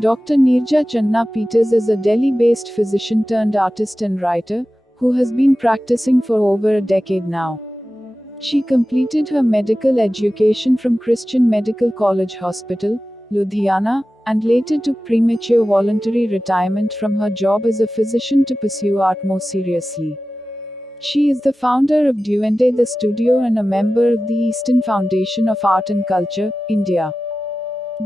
Dr. Neerja Chandna is a Delhi-based physician turned artist and writer, who has been practicing for over a decade now. She completed her medical education from Christian Medical College Hospital, Ludhiana, and later took premature voluntary retirement from her job as a physician to pursue art more seriously. She is the founder of Duende the Studio and a member of the Eastern Foundation of Art and Culture, India.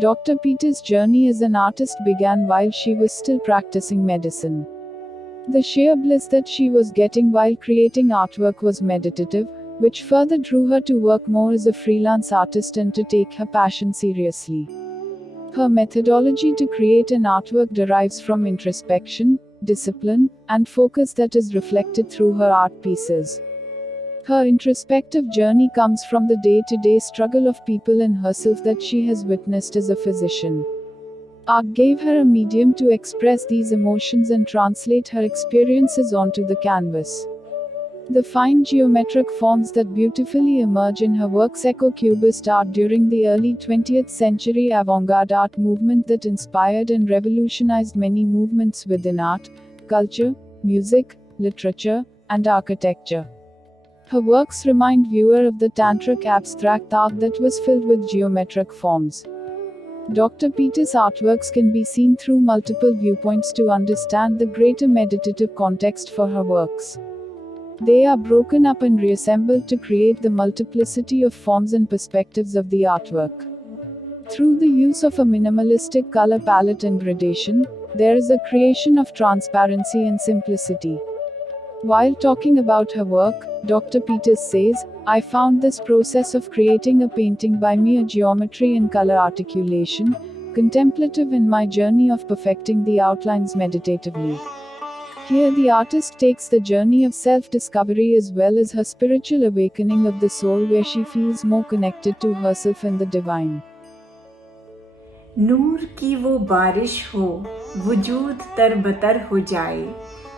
Dr. Peter's journey as an artist began while she was still practicing medicine. The sheer bliss that she was getting while creating artwork was meditative, which further drew her to work more as a freelance artist and to take her passion seriously. Her methodology to create an artwork derives from introspection, discipline, and focus that is reflected through her art pieces. Her introspective journey comes from the day-to-day struggle of people and herself that she has witnessed as a physician. Art gave her a medium to express these emotions and translate her experiences onto the canvas. The fine geometric forms that beautifully emerge in her works echo Cubist art during the early 20th century avant-garde art movement that inspired and revolutionized many movements within art, culture, music, literature, and architecture. Her works remind viewer of the tantric abstract art that was filled with geometric forms. Dr. Peter's artworks can be seen through multiple viewpoints to understand the greater meditative context for her works. They are broken up and reassembled to create the multiplicity of forms and perspectives of the artwork. Through the use of a minimalistic color palette and gradation, there is a creation of transparency and simplicity. While talking about her work, Dr. Peters says, "I found this process of creating a painting by mere geometry and color articulation contemplative in my journey of perfecting the outlines meditatively." Here the artist takes the journey of self-discovery as well as her spiritual awakening of the soul where she feels more connected to herself and the divine. नूर की वो बारिश हो, वजूद तरबतर हो जाए,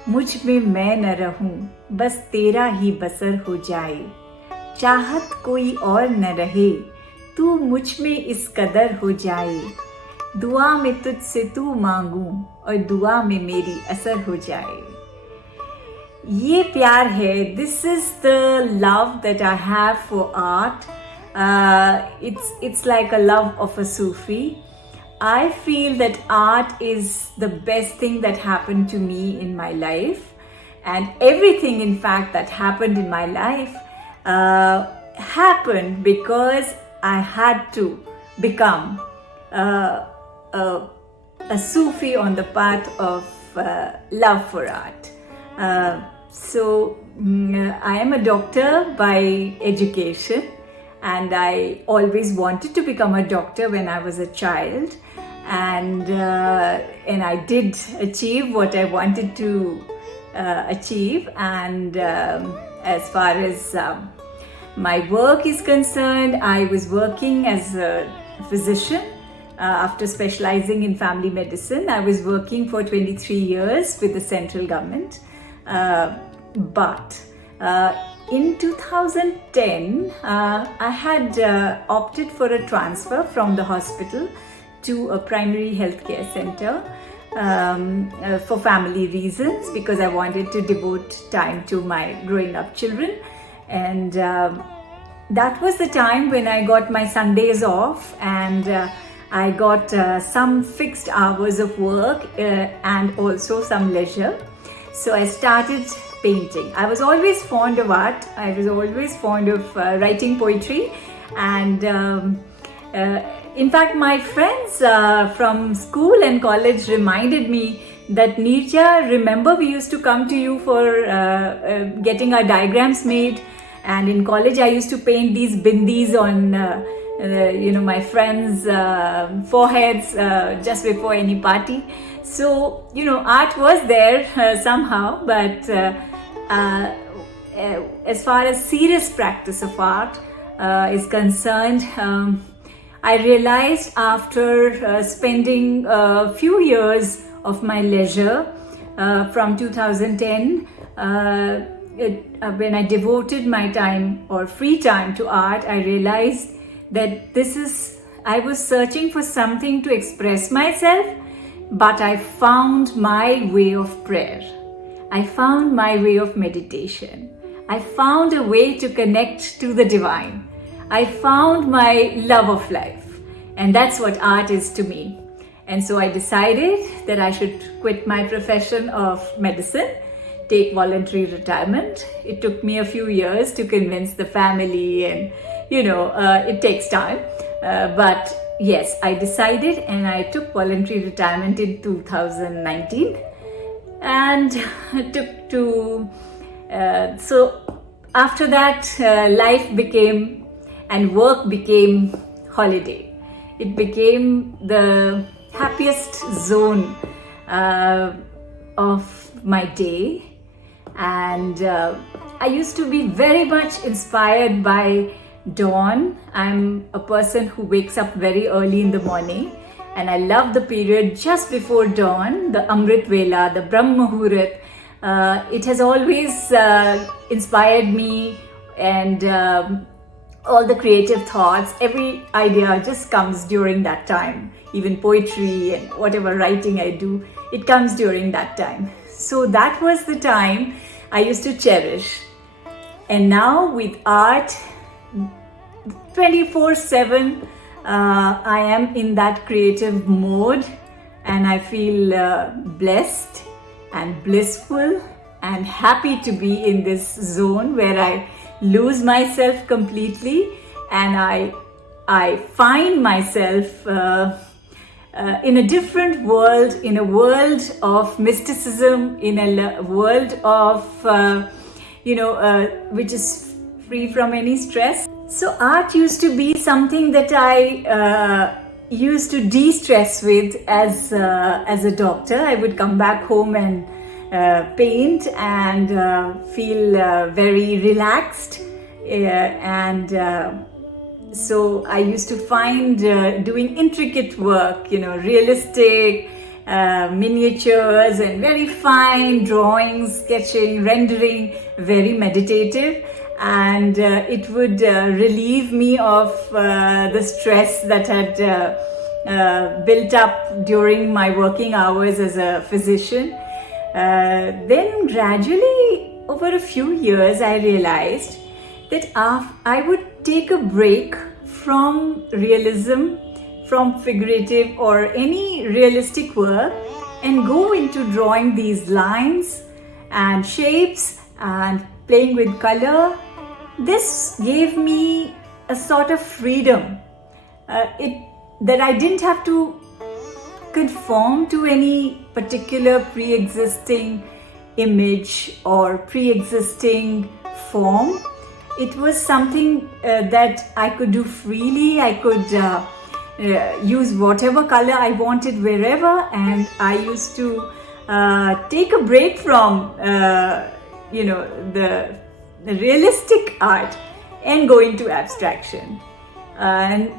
मुझ में मैं न रहूं, बस तेरा ही बसर हो जाए, चाहत कोई और न रहे, तू मुझ में इस कदर हो जाए, दुआ में तुझसे तू मांगूं और दुआ में मेरी असर हो जाए. ये प्यार है. This is the love that I have for art. It's like a love of a Sufi. I feel that art is the best thing that happened to me in my life, and everything in fact that happened in my life happened because I had to become a Sufi on the path of love for art. I am a doctor by education, and I always wanted to become a doctor when I was a child, and I did achieve what I wanted to achieve. And as far as my work is concerned, I was working as a physician. After specializing in family medicine, I was working for 23 years with the central government. But in 2010, I had opted for a transfer from the hospital to a primary healthcare center for family reasons, because I wanted to devote time to my growing up children. And that was the time when I got my Sundays off, and I got some fixed hours of work and also some leisure. So I started painting. I was always fond of art. I was always fond of writing poetry. And in fact, my friends from school and college reminded me that, "Neerja, remember we used to come to you for getting our diagrams made." And in college, I used to paint these bindis on my friends' foreheads just before any party. So, art was there somehow, but as far as serious practice of art is concerned, I realized after spending a few years of my leisure from 2010, when I devoted my time or free time to art, I realized that I was searching for something to express myself, but I found my way of prayer. I found my way of meditation. I found a way to connect to the divine. I found my love of life. And that's what art is to me. And so I decided that I should quit my profession of medicine, take voluntary retirement. It took me a few years to convince the family, and it takes time. But yes, I decided, and I took voluntary retirement in 2019. And took to so after that, life became and work became holiday. It became the happiest zone of my day. And I used to be very much inspired by dawn. I'm a person who wakes up very early in the morning, and I love the period just before dawn, the Amrit Vela, the Brahm Muhurat. It has always inspired me, and all the creative thoughts, every idea just comes during that time. Even poetry and whatever writing I do, it comes during that time. So that was the time I used to cherish. And now with art, 24/7, I am in that creative mode, and I feel blessed and blissful and happy to be in this zone where I lose myself completely, and I find myself in a different world, in a world of mysticism, in a world of which is free from any stress. So art used to be something that I used to de-stress with as a doctor. I would come back home and paint and feel very relaxed, and so I used to find doing intricate work, realistic miniatures and very fine drawings, sketching, rendering, very meditative. And it would relieve me of the stress that had built up during my working hours as a physician. Then gradually, over a few years, I realized that I would take a break from realism, from figurative or any realistic work, and go into drawing these lines and shapes and playing with color. This gave me a sort of freedom that I didn't have to conform to any particular pre-existing image or pre-existing form. It was something that I could do freely. I could use whatever color I wanted wherever, and I used to take a break from the realistic art and go into abstraction. And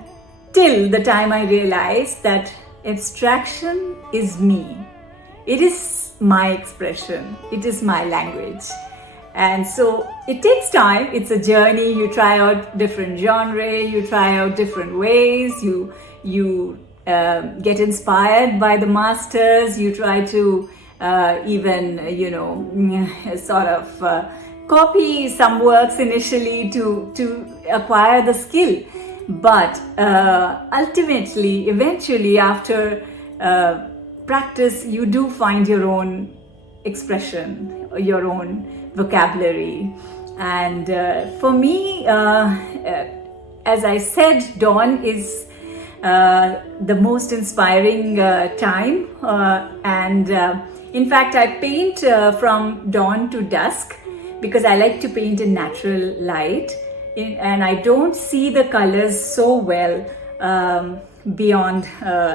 till the time I realized that abstraction is me. It is my expression. It is my language. And so it takes time. It's a journey. You try out different genre. You try out different ways. You get inspired by the masters. You try to sort of copy some works initially to acquire the skill. But ultimately, eventually, after practice, you do find your own expression, your own vocabulary. And for me, as I said, dawn is the most inspiring time. And in fact, I paint from dawn to dusk because I like to paint in natural light. And I don't see the colors so well beyond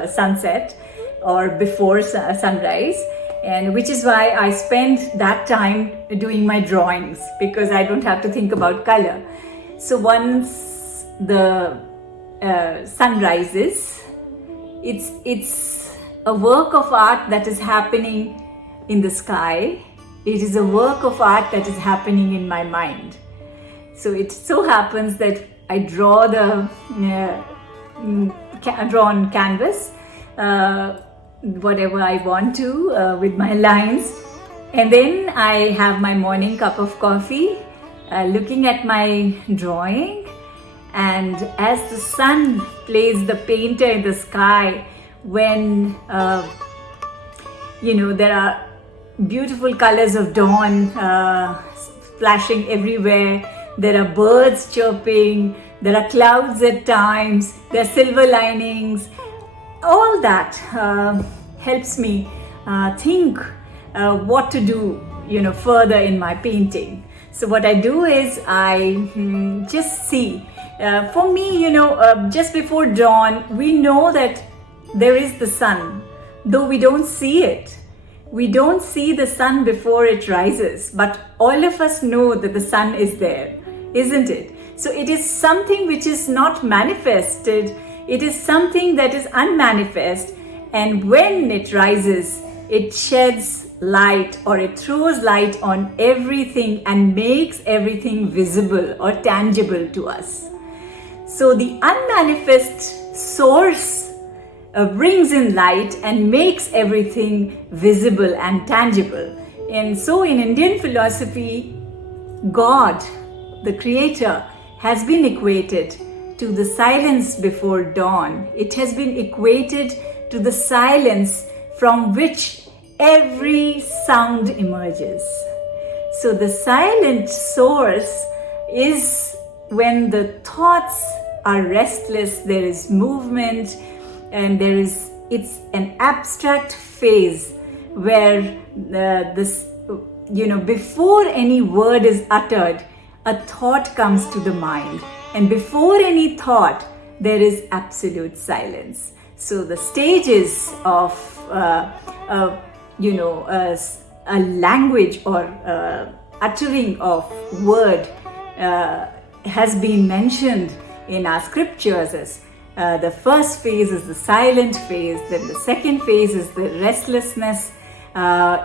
sunset or before sunrise, and which is why I spend that time doing my drawings, because I don't have to think about color. So once the sun rises, it's a work of art that is happening in the sky. It is a work of art that is happening in my mind. So it so happens that I draw on canvas whatever I want to with my lines. And then I have my morning cup of coffee, looking at my drawing. And as the sun plays the painter in the sky, when there are beautiful colors of dawn splashing everywhere, there are birds chirping, there are clouds at times, there are silver linings. All that helps me think what to do, further in my painting. So what I do is I just see. For me, just before dawn, we know that there is the sun, though we don't see it. We don't see the sun before it rises, but all of us know that the sun is there, isn't it? So it is something which is not manifested. It is something that is unmanifest, and when it rises, it sheds light, or it throws light on everything and makes everything visible or tangible to us. So the unmanifest source brings in light and makes everything visible and tangible. And so in Indian philosophy, God, the creator, has been equated to the silence before dawn. It has been equated to the silence from which every sound emerges. So the silent source is when the thoughts are restless, there is movement, and it's an abstract phase where before any word is uttered, a thought comes to the mind, and before any thought, there is absolute silence. So the stages of a language or uttering of word has been mentioned in our scriptures as the first phase is the silent phase, then the second phase is the restlessness,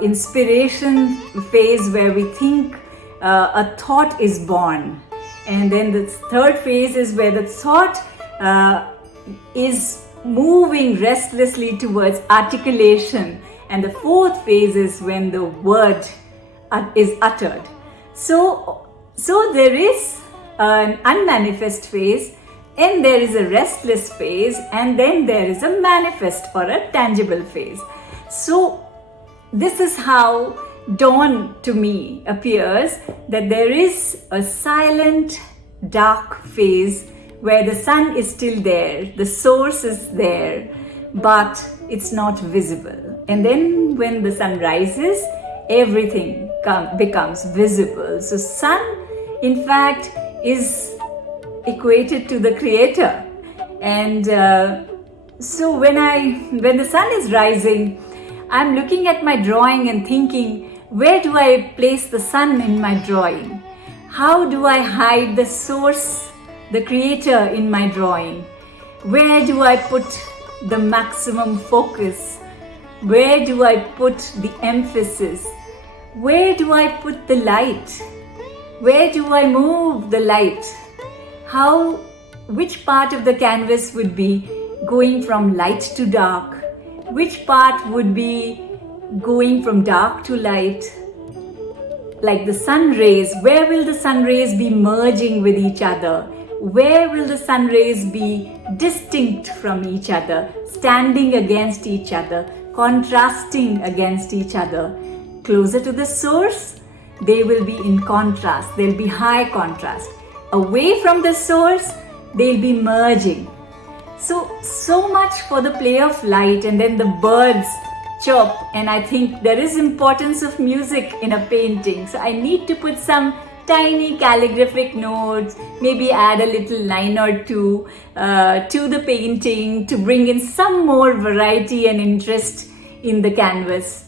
inspiration phase where we think a thought is born, and then the third phase is where the thought is moving restlessly towards articulation, and the fourth phase is when the word is uttered. So there is an unmanifest phase, and there is a restless phase, and then there is a manifest or a tangible phase. So this is how dawn to me appears, that there is a silent dark phase where the sun is still there, the source is there, but it's not visible. And then when the sun rises, everything becomes visible. So sun, in fact, is equated to the creator. And so when the sun is rising, I'm looking at my drawing and thinking, where do I place the sun in my drawing? How do I hide the source, the creator in my drawing? Where do I put the maximum focus? Where do I put the emphasis? Where do I put the light? Where do I move the light? Which part of the canvas would be going from light to dark? Which part would be going from dark to light? Like the sun rays, where will the sun rays be merging with each other? Where will the sun rays be distinct from each other, standing against each other, contrasting against each other? Closer to the source, they will be in contrast, they'll be high contrast. Away from the source, they'll be merging. So much for the play of light, and then the birds chirp, and I think there is importance of music in a painting. So I need to put some tiny calligraphic notes, maybe add a little line or two to the painting to bring in some more variety and interest in the canvas.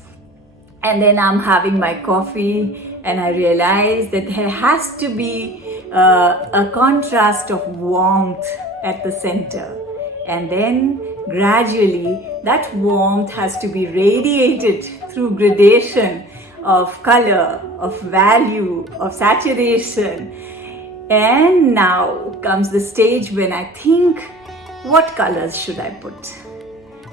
And then I'm having my coffee, and I realize that there has to be a contrast of warmth at the center. And then gradually that warmth has to be radiated through gradation of color, of value, of saturation. And now comes the stage when I think, what colors should I put?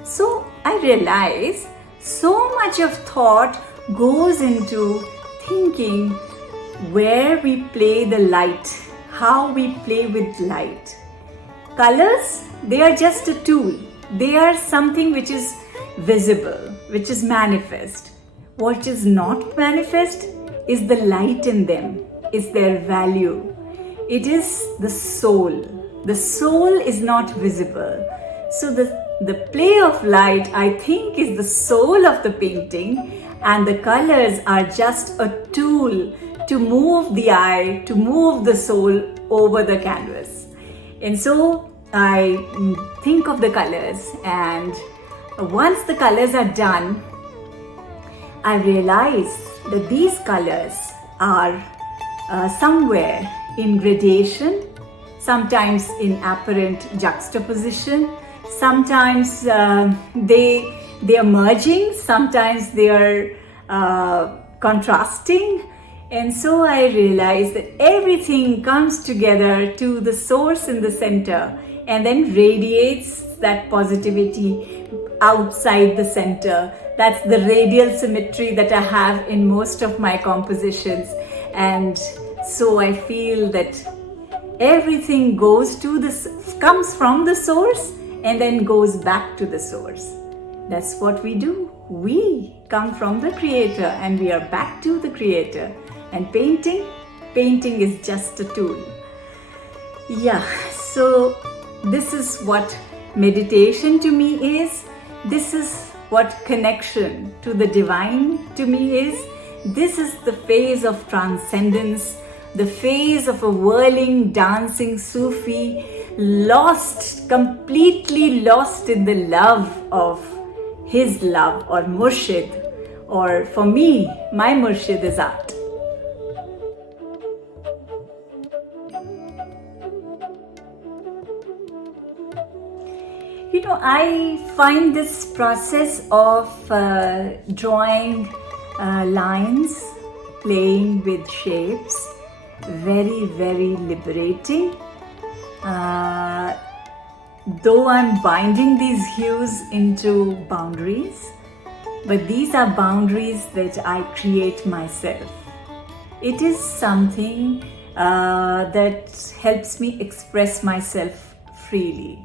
So I realize so much of thought goes into thinking where we play the light, how we play with light. Colors, they are just a tool. They are something which is visible, which is manifest. What is not manifest is the light in them, is their value. It is the soul. The soul is not visible. So the play of light, I think, is the soul of the painting, and the colors are just a tool to move the eye, to move the soul over the canvas. And so I think of the colors, and once the colors are done, I realize that these colors are somewhere in gradation, sometimes in apparent juxtaposition, sometimes they are merging, sometimes they are contrasting. And so I realized that everything comes together to the source in the center and then radiates that positivity outside the center. That's the radial symmetry that I have in most of my compositions. And so I feel that everything comes from the source and then goes back to the source. That's what we do. We come from the creator and we are back to the creator. And painting is just a tool. Yeah, so this is what meditation to me is. This is what connection to the divine to me is. This is the phase of transcendence, the phase of a whirling, dancing Sufi, completely lost in the love of his love, or Murshid, or for me, my Murshid is art. I find this process of drawing lines, playing with shapes, very, very liberating. Though I'm binding these hues into boundaries, but these are boundaries that I create myself. It is something that helps me express myself freely.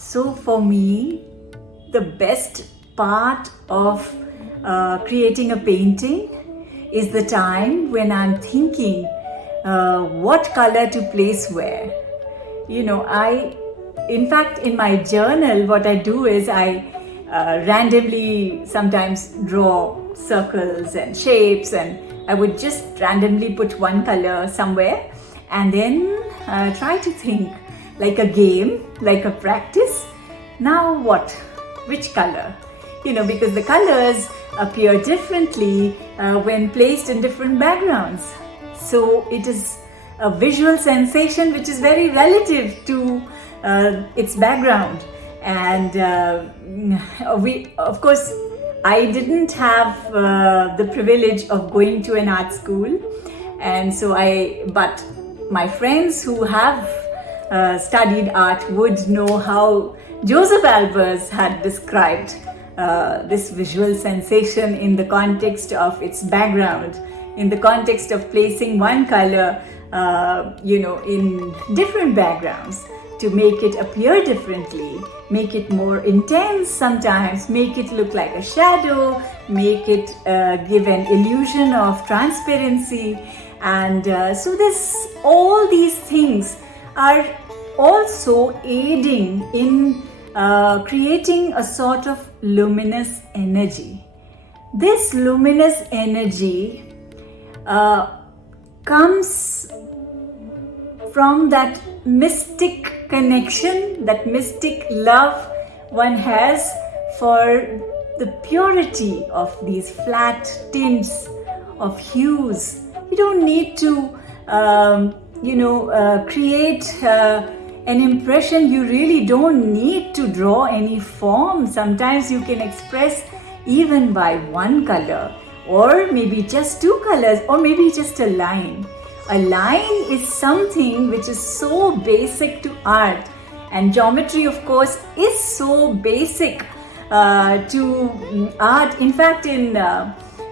So for me, the best part of creating a painting is the time when I'm thinking what color to place where. In fact, in my journal, what I do is I randomly sometimes draw circles and shapes, and I would just randomly put one color somewhere and then try to think like a game, like a practice. Now what? Which color? Because the colors appear differently when placed in different backgrounds. So it is a visual sensation which is very relative to its background. And of course, I didn't have the privilege of going to an art school, and so but my friends who have studied art would know how Joseph Albers had described this visual sensation in the context of its background, in the context of placing one color, in different backgrounds to make it appear differently, make it more intense sometimes, make it look like a shadow, make it give an illusion of transparency. And so all these things are also aiding in creating a sort of luminous energy. This luminous energy comes from that mystic connection, that mystic love one has for the purity of these flat tints of hues. You don't need to create an impression. You really don't need to draw any form. Sometimes you can express even by one color, or maybe just two colors, or maybe just a line. A line is something which is so basic to art, and geometry, of course, is so basic to art. In fact, in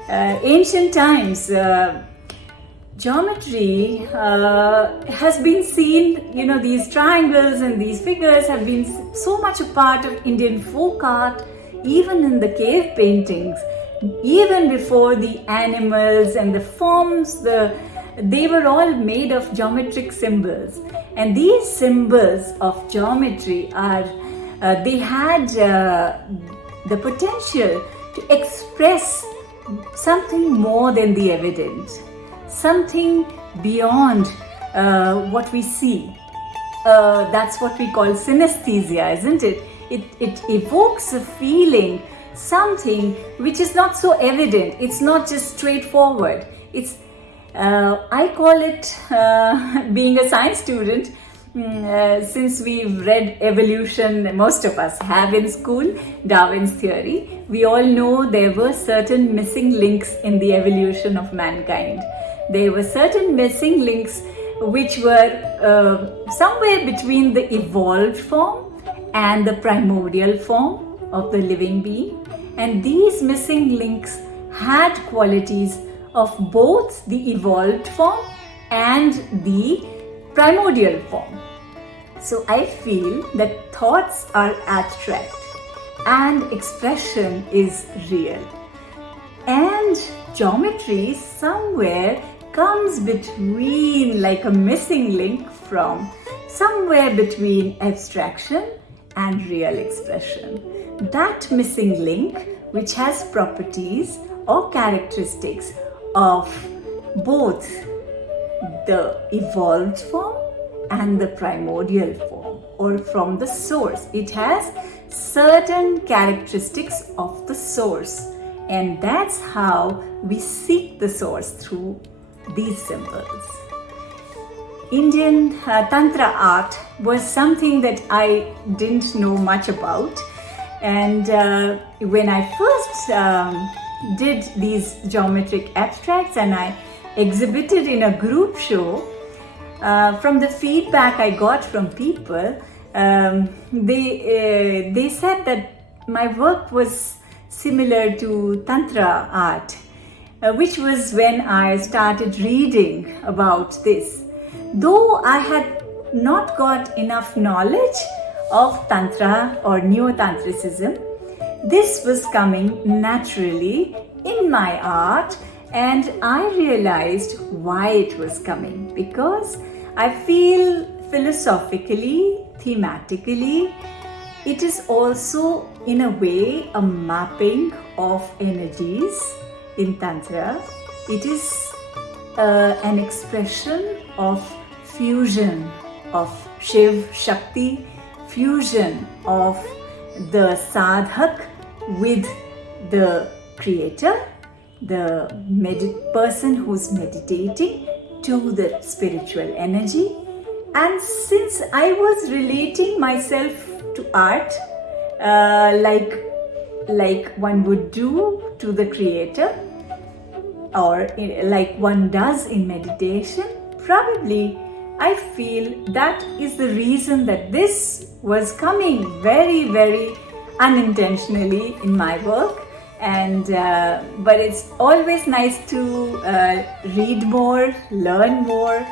ancient times, geometry has been seen, these triangles and these figures have been so much a part of Indian folk art, even in the cave paintings, even before the animals and the forms, they were all made of geometric symbols. And these symbols of geometry they had the potential to express something more than the evident, something beyond what we see. That's what we call synesthesia, isn't it? It evokes a feeling, something which is not so evident. It's not just straightforward. It's I call it, being a science student, since we've read evolution, most of us have in school, Darwin's theory, we all know there were certain missing links in the evolution of mankind. There were certain missing links which were somewhere between the evolved form and the primordial form of the living being. And these missing links had qualities of both the evolved form and the primordial form. So I feel that thoughts are abstract and expression is real. And geometry somewhere comes between, like a missing link from somewhere between abstraction and real expression. That missing link, which has properties or characteristics of both the evolved form and the primordial form, or from the source. It has certain characteristics of the source, and that's how we seek the source through these symbols. Indian Tantra art was something that I didn't know much about, and when I first did these geometric abstracts and I exhibited in a group show, from the feedback I got from people, they said that my work was similar to Tantra art, which was when I started reading about this. Though I had not got enough knowledge of Tantra or Neo-Tantricism, this was coming naturally in my art, and I realized why it was coming, because I feel philosophically, thematically, it is also in a way a mapping of energies in Tantra. It is an expression of fusion of Shiv, Shakti, fusion of the sadhak with the creator, the person who's meditating to the spiritual energy. And since I was relating myself to art like one would do to the creator, or like one does in meditation, probably I feel that is the reason that this was coming very, very unintentionally in my work. And but it's always nice to read more, learn more,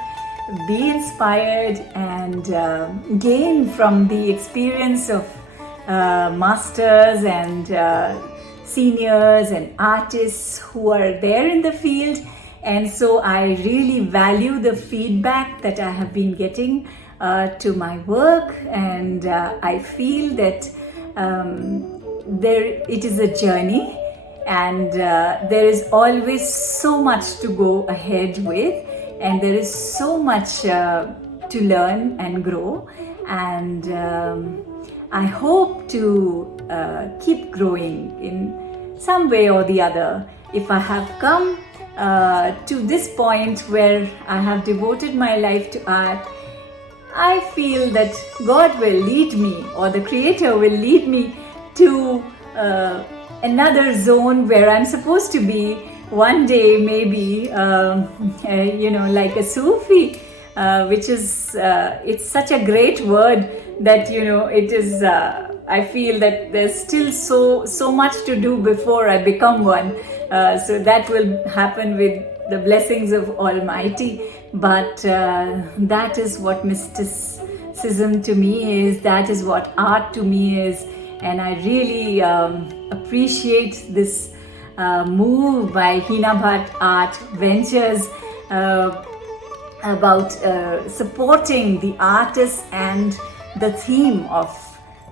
be inspired, and gain from the experience of masters and seniors and artists who are there in the field. And so I really value the feedback that I have been getting to my work, and I feel that it is a journey, and there is always so much to go ahead with, and there is so much to learn and grow, and I hope to keep growing in some way or the other. If I have come to this point where I have devoted my life to art, I feel that God will lead me, or the Creator will lead me to another zone where I'm supposed to be one day, maybe, like a Sufi, which is, it's such a great word that, it is I feel that there's still so much to do before I become one. So that will happen with the blessings of Almighty. But that is what mysticism to me is. That is what art to me is. And I really appreciate this move by Hina Bhatt Art Ventures about supporting the artists and the theme of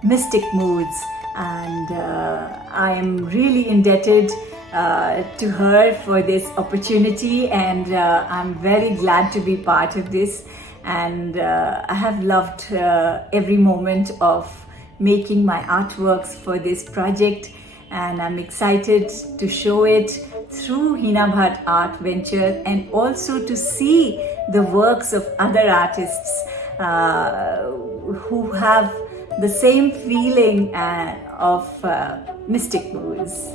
mystic moods. And I am really indebted to her for this opportunity, and I'm very glad to be part of this. And I have loved every moment of making my artworks for this project, and I'm excited to show it through Hina Bhatt Art Venture, and also to see the works of other artists who have the same feeling of mystic moods.